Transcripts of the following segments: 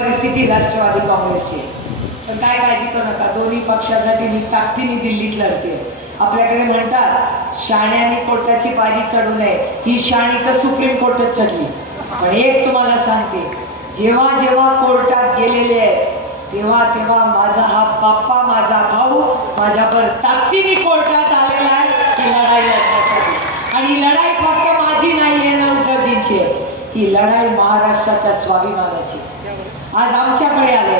परिस्थिती राष्ट्रवादी काँग्रेसची. पण काय काळजी करू नका, दोन्ही पक्षासाठी मी ताकदीने दिल्लीत लढते. आपल्याकडे म्हणतात शाण्याने कोर्टाची पायरी चढू नये, ही शाणी तर सुप्रीम कोर्टात चढली. पण एक तुम्हाला सांगते, जेव्हा जेव्हा कोर्टात गेलेले आहे तेव्हा तेव्हा माझा हा बाप्पा, माझा भाऊ माझ्यावर ताकदीने कोर्टात आलेला आहे ही लढाई लढण्यासाठी. आणि ही लढाई फक्त माझी नाही आहे ना उद्धवजींची, ही लढाई महाराष्ट्राच्या स्वाभिमानाची. आज आमच्याकडे आले,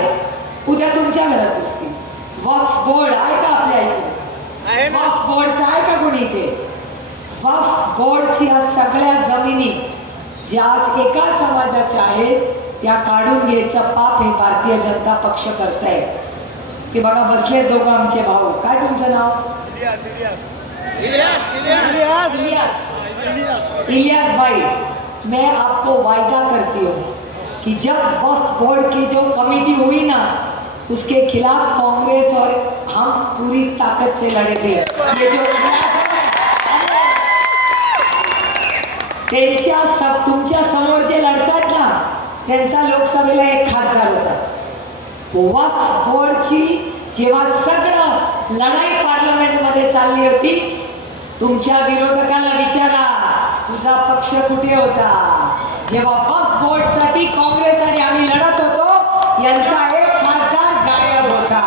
उद्या तुमच्या घरात असतील. वक्फ बोर्ड आहे का आपल्या इथे? वक्फ बोर्डचं आहे का कोणी इथे? वक्फ बोर्डची या सगळ्या जमिनी ज्या एका समाजाच्या आहेत त्या काढून घ्यायचं पाप हे भारतीय जनता पक्ष करताय. ते बघा बसले दोघं आमचे भाऊ. काय तुमचं नाव? इलियास भाई. मैं आपको वायदा करती हूँ कि जब वक्फ बोर्ड की जो कमेटी हुई ना उसके खिलाफ कांग्रेस और हम पूरी ताकत से लड़े थे. ये जो तुमच्या समोर जे लढतात ना त्यांचा लोकसभेला एक खासदार होता. वक्फ बोर्डची जेव्हा सगळं लढाई पार्लमेंट मध्ये चालली होती, तुमच्या विरोधकाला विचारा तुझा पक्ष कुठे होता जेव्हा वक्फ बोर्डसाठी काँग्रेस आणि आम्ही लढत होतो. यांचा एक खासदार गायब होता.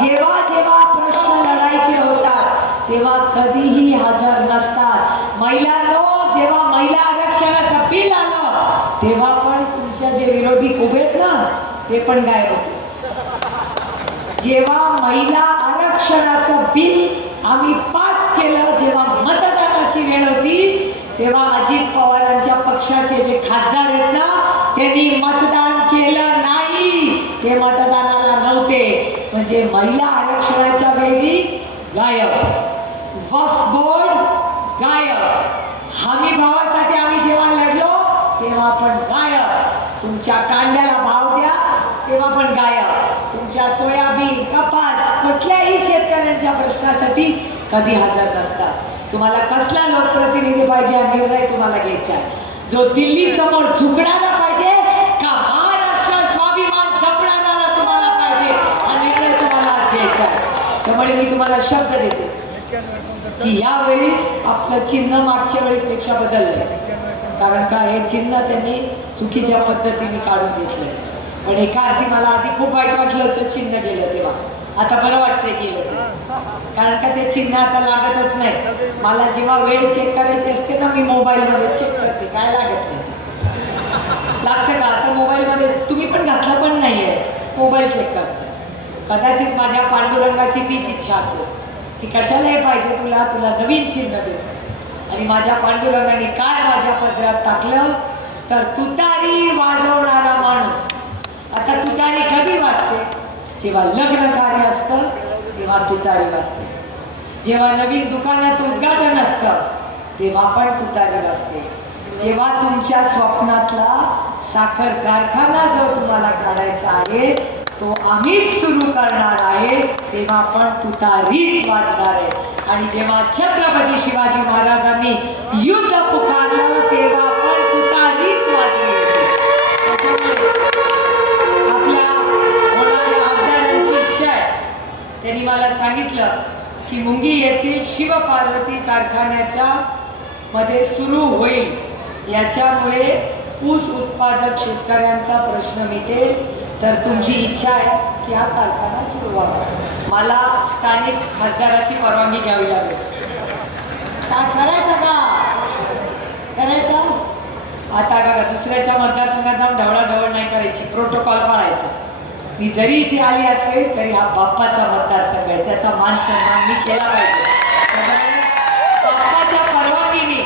जेव्हा जेव्हा प्रश्न लढायचे होतात तेव्हा कधीही हजर नसतात. महिलांनो, जेव्हा महिला आरक्षणाचं बिल आलं तेव्हा पण तुमच्या जे विरोधी उभे आहेत ना ते पण गायब होते. जेव्हा महिला आरक्षणाचं बिल आम्ही पास केलं, जेव्हा मतदानाची वेळ होती तेव्हा अजित पवारांच्या पक्षाचे जे खासदार आहेत ना त्यांनी मतदान केलं नाही. ते मतदानाला नव्हते. म्हणजे महिला आरक्षणाच्या वेळी गायब, वक्फ बोर्ड गायब, हमी भावासाठी आम्ही जेव्हा लढलो तेव्हा पण गायब. तुमच्या कांद्याला भाव द्या तेव्हा पण गायब. तुमच्या सोयाबीन, कपास, कुठल्याही शेतकऱ्यांच्या प्रश्नासाठी कधी हजर नसतात. तुम्हाला कसला लोकप्रतिनिधी पाहिजे हा निर्णय तुम्हाला घ्यायचा आहे. जो दिल्ली समोर झुकणारा पाहिजे का महाराष्ट्र स्वाभिमान जपणारा तुम्हाला पाहिजे हा निर्णय तुम्हाला घ्यायचा आहे. त्यामुळे मी तुम्हाला शब्द देते की यावेळी आपलं चिन्ह मागच्या वेळेस पेक्षा बदललंय. कारण का हे चिन्ह त्यांनी चुकीच्या पद्धतीने काढून घेतलंय. पण एका अर्थी मला आधी खूप वाईट वाटलं होतं चिन्ह गेलं तेव्हा. आता बरं वाटतंय गेलं, कारण का ते चिन्ह आता लागतच नाही. मला जेव्हा वेळ चेक करायची असते ना मी मोबाईल मध्ये चेक करते, काय लागत नाही. लागतं का आता मोबाईल मध्ये? तुम्ही पण घातलं पण नाहीये, मोबाईल चेक करते. कदाचित माझ्या पांडुरंगाची तीच इच्छा असेल की कशाला हे पाहिजे तुला, तुला नवीन चिन्ह देतो. आणि माझ्या पांडुरंगाने काय माझ्या पदरात टाकलं तर तुतारी वाजवणारा माणूस. आता तुतारी कधी वाजते? जेव्हा लग्न कार्य असतं तेव्हा तुतारी वाजते. जेव्हा नवीन दुकानाचं उद्घाटन असतं तेव्हा पण तुतारी वाजते. जेव्हा तुमच्या स्वप्नातला साखर कारखाना जो तुम्हाला काढायचा आहे तो आम्हीच सुरू करणार आहे तेव्हा पण तुतारीच वाजणार आहे. आणि जेव्हा छत्रपती शिवाजी महाराजांनी युद्ध पुकारलं तेव्हा पण तुतारीच वाजली. आपल्या होणाऱ्या आमदारांची इच्छा आहे, त्यांनी मला सांगितलं की मुंगी येथील शिवपार्वती कारखान्याच्या मध्ये सुरू होईल. याच्यामुळे ऊस उत्पादक शेतकऱ्यांचा प्रश्न मिटेल. तर तुमची इच्छा आहे की हा कारखाना सुरू व्हावा. मला स्थानिक खासदाराची परवानगी घ्यावी लागेल. काय करायचं का? करायचं आता बघा, दुसऱ्याच्या मतदारसंघात जाऊन ढवळाढवळ नाही करायची, प्रोटोकॉल पाळायचा. मी जरी इथे आली असेल तरी हा बाप्पाचा मतदारसंघ आहे, त्याचा मान सन्मान मी केला पाहिजे. बाप्पाच्या परवानगीने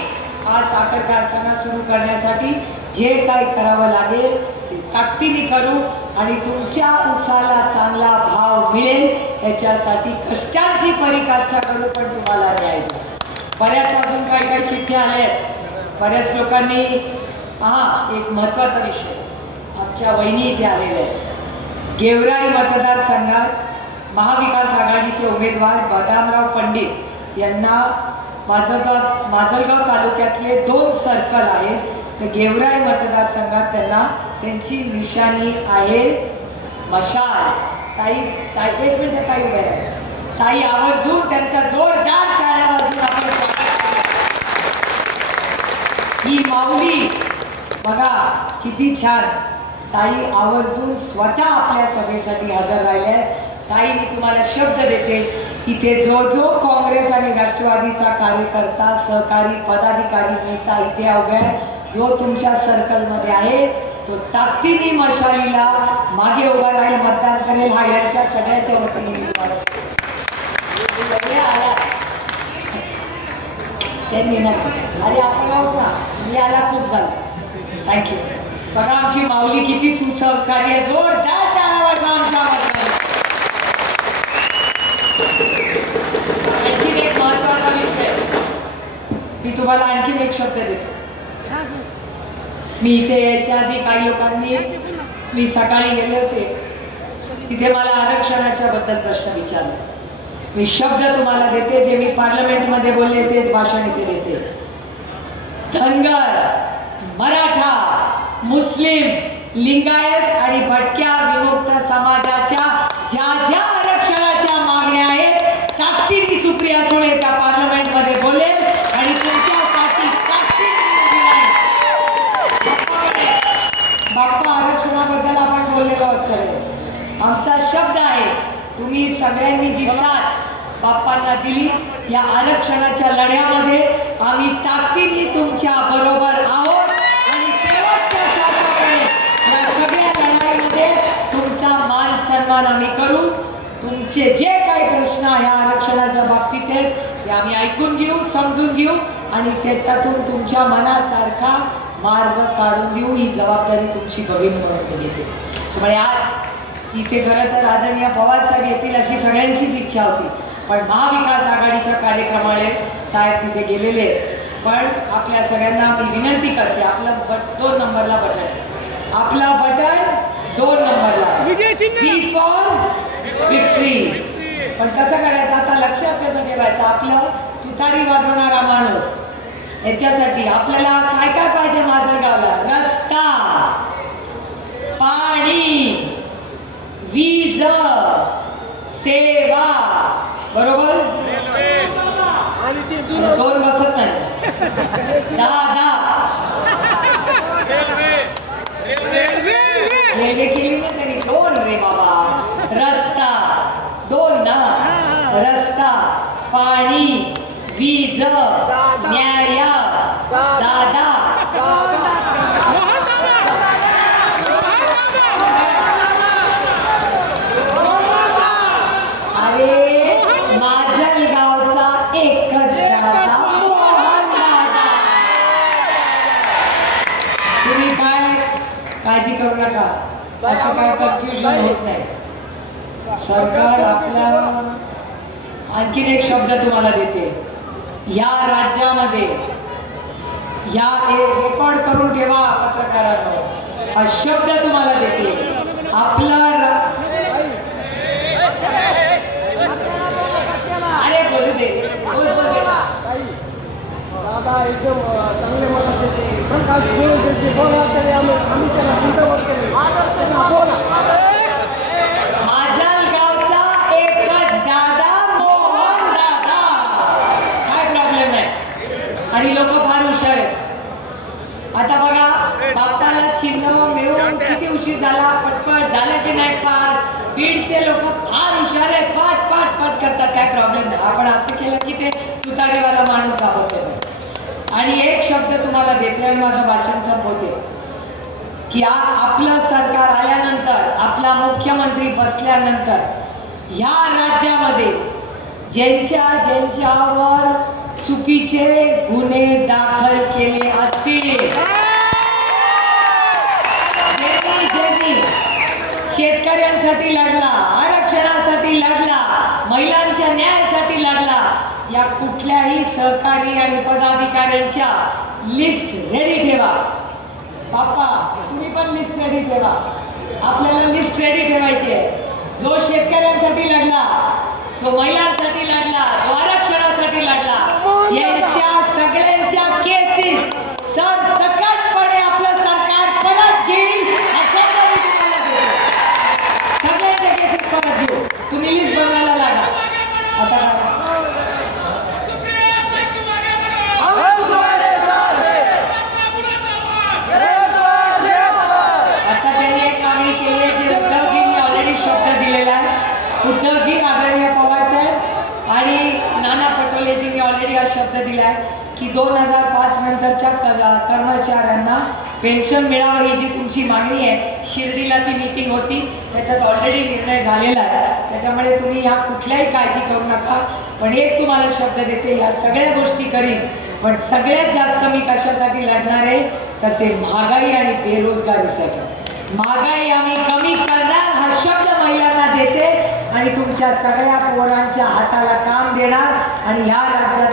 हा साखर कारखाना सुरू करण्यासाठी जे काही करावं लागेल ते ताकदीने करू आणि तुमच्या ऊसाला चांगला भाव मिळेल याच्यासाठी कष्टांची पराकाष्ठा करू. पण तुम्हाला न्याय द्या. बऱ्याच अजून काही काही चिठ्ठ्या आल्या आहेत. बऱ्याच लोकांनी एक महत्वाचा विषय आमच्या वहिनी इथे आलेल्या आहेत. गेवराई मतदारसंघात महाविकास आघाडीचे उमेदवार बदामराव पंडित यांना माजलगाव तालुक्यातले 2 सर्कल आहेत. तर गेवराई मतदारसंघात त्यांना त्यांची निशाणी आहे मशाल. ताई ताई एक मिनिट ताई उभ्या राहा. ताई आवर्जून त्यांचा जोरदार टाळ्या वाजवून आपण स्वागत करूया. ही माऊली बघा किती छान. ताई आवर्जून स्वतः आपल्या सभेसाठी हजर राहिल्या. ताई मी तुम्हाला शब्द देते, इथे जो जो काँग्रेस आणि राष्ट्रवादीचा कार्यकर्ता सहकारी पदाधिकारी नेता इथे उभा आहे, जो तुमच्या सर्कलमध्ये आहे तो ताकदीने मशालीला मागे उभा राहील, मतदान करेल. हा यांच्या सगळ्याच्या वतीने मी तुम्हाला आला त्यांनी अरे आपण आहोत ना, मी आला खूप झालं. थँक्यू. बघा आमची माऊली किती सुसंस्कारी आहे. जोरदार टाळ्या वाजवा आमच्या माऊलीला. आणखीन एक महत्वाचा विषय मी तुम्हाला आणखीन एक शब्द देतो. मी इथे यायच्या आधी काही लोकांनी, मी सकाळी गेले होते तिथे मला आरक्षणाच्या बद्दल प्रश्न विचारले. मी शब्द तुम्हाला देते, जे मी पार्लमेंटमध्ये बोलले तेच भाषण इथे देते. धनगर, मराठा, मुस्लिम, लिंगायत आणि भटक्या विमुक्त समाजाच्या ज्या ज्या आरक्षणाच्या मागण्या आहेत ताकदीने सुप्रिया सुळे त्या पार्लमेंटमध्ये बोलेल आणि तुमच्यासाठी बाप्पा आरक्षणाबद्दल आपण बोललेलो आहोत. सगळे आमचा शब्द आहे, तुम्ही सगळ्यांनी जी साथ बाप्पांना दिली या आरक्षणाच्या लढ्यामध्ये आम्ही ताकदीने तुमच्या बरोबर आहोत आणि शेवटच्या श्वासापर्यंत या सगळ्या लढाईमध्ये तुमचा मान सन्मान आम्ही करू. तुमचे जे काही प्रश्न या आरक्षणाच्या बाबतीत आहेत ते आम्ही ऐकून घेऊ, समजून घेऊ आणि त्याच्यातून तुमच्या मनासारखा मार्ग काढून देऊ. ही जबाबदारी तुमची बघीन म्हणून घेते. त्यामुळे आज इथे खरं तर आदरणीय पवार साहेब येतील अशी सगळ्यांचीच इच्छा होती, पण महाविकास आघाडीच्या कार्यक्रमाने साहेब तिथे गेलेले. पण आपल्या सगळ्यांना मी विनंती करते, आपलं 2 नंबरला बटन, आपला बटन 2 नंबरला, बी फॉर विक्ट्री. पण कसं करायचं आता लक्षात कसं ठेवायचं, आपलं तुतारी वाजवणारा माणूस याच्यासाठी आपल्याला काय काय पाहिजे माजलगावला? रस्ता, पाणी, वीज, सेवा, बरोबर. दोन बसत नाही. दादा रेल्वे केली ना त्यांनी 2 रे बाबा. रस्ता 2 ना, रस्ता, पाणी, वीज, न्याय, दादा. अरे माजलगावचा एकच दादा, मोहन दादा. तुम्ही काय काळजी करू नका, असं काय कन्फ्युजन होत नाही. सरकार आपल्या आणखीन एक शब्द तुम्हाला देते, या राज्यामध्ये या रेकॉर्ड करून ठेवा पत्रकारांनो, हा शब्द तुम्हाला देते. आपला अरे बोलू दे, बोल दे दादा. एकदम चांगले मनाचे माजलगावचा एकच दादा, मोहन दादा. काय प्रॉब्लेम नाही आणि लोक फार हुशार आहेत. आता बघा बाप्पाला चिन्ह मिळून किती उशीर झाला, पटपट झालं की नाही पास. बीडचे लोक फार हुशार आहेत, पाट पाट पाट करतात, काय प्रॉब्लेम नाही. आपण असं केलं की ते तुतारीवाला माणूस दाबवतो. आणि एक शब्द तुम्हाला देते आणि माझं भाषण संपवते की आपलं सरकार आल्यानंतर, आपला मुख्यमंत्री बसल्यानंतर ह्या राज्यामध्ये ज्यांच्यावर चुकीचे गुन्हे दाखल केले असतील, ज्यांनी शेतकऱ्यांसाठी लढला, आरक्षणासाठी लढला, महिलांच्या न्यायासाठी लढला, या कुठल्याही सहकारी आणि पदाधिकाऱ्यांच्या लिस्ट रेडी ठेवा. बाप्पा तुम्ही पण लिस्ट रेडी ठेवा. आपल्याला लिस्ट रेडी ठेवायची आहे. जो शेतकऱ्यांसाठी लढला, जो महिलांसाठी लढला, जो आरक्षणासाठी लढला, यांच्या सगळ्यांच्या केसेस सरसकटपणे आपलं सरकार परत घेईल. दिलाय की 2005 नंतरच्या कर्मचाऱ्यांना पेन्शन मिळावं ही जी तुमची मागणी आहे, शिर्डीला ती मीटिंग होती, त्याच्यात ऑलरेडी निर्णय झालेला आहे. त्याच्यामुळे तुम्ही ह्या कुठल्याही काळजी करू नका. पण एक तुम्हाला शब्द देते, या सगळ्या गोष्टी करीन, पण सगळ्यात जास्त मी कशासाठी लढणार आहे तर ते महागाई आणि बेरोजगारीसाठी. महागाई आम्ही कमी करणार हा शब्द महिलांना देते आणि तुमच्या सगळ्या पोरांच्या हाताला काम देणार आणि या राज्यात